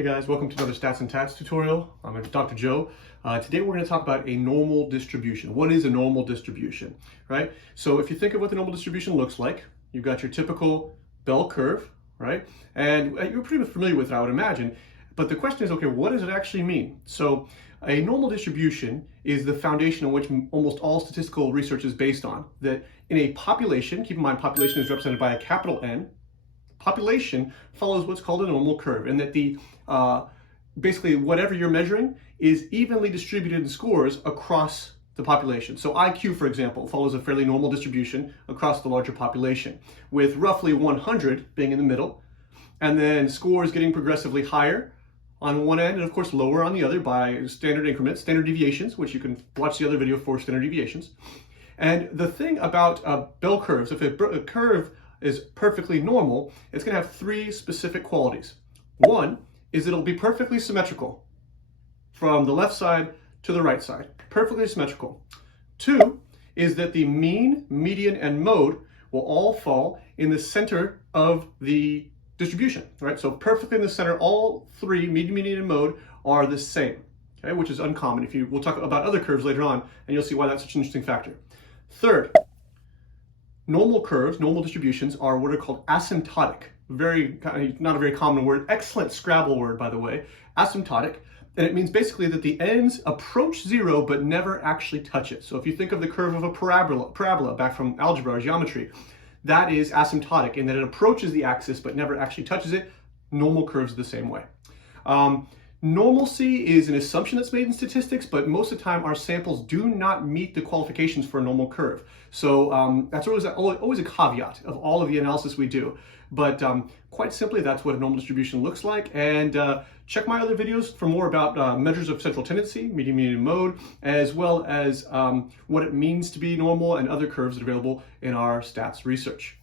Hey guys, welcome to another Stats and Tats tutorial. I'm Dr. Joe. Today we're going to talk about a normal distribution. What is a normal distribution, right? So if you think of what the normal distribution looks like, you've got your typical bell curve, right? And you're pretty familiar with it, I would imagine. But the question is, okay, what does it actually mean? So a normal distribution is the foundation on which almost all statistical research is based on. That in a population, keep in mind population is represented by a capital N, population follows what's called a normal curve, and that the basically whatever you're measuring is evenly distributed in scores across the population. So IQ, for example, follows a fairly normal distribution across the larger population, with roughly 100 being in the middle, and then scores getting progressively higher on one end and of course lower on the other by standard increments, standard deviations, which you can watch the other video for standard deviations. And the thing about bell curves, if a curve is perfectly normal, it's going to have three specific qualities. One is it'll be perfectly symmetrical from the left side to the right side, perfectly symmetrical. Two is that the mean, median, and mode will all fall in the center of the distribution, right? So perfectly in the center, all three, median, median, and mode, are the same, okay, which is uncommon. We'll talk about other curves later on, and you'll see why that's such an interesting factor. Third, normal curves, normal distributions, are what are called asymptotic. Not a very common word, excellent Scrabble word, by the way, asymptotic. And it means basically that the ends approach zero but never actually touch it. So if you think of the curve of a parabola back from algebra or geometry, that is asymptotic in that it approaches the axis but never actually touches it. Normal curves are the same way. Normalcy is an assumption that's made in statistics, but most of the time our samples do not meet the qualifications for a normal curve. So that's always a caveat of all of the analysis we do. But quite simply, that's what a normal distribution looks like. And check my other videos for more about measures of central tendency, median, median, and mode, as well as what it means to be normal and other curves that are available in our stats research.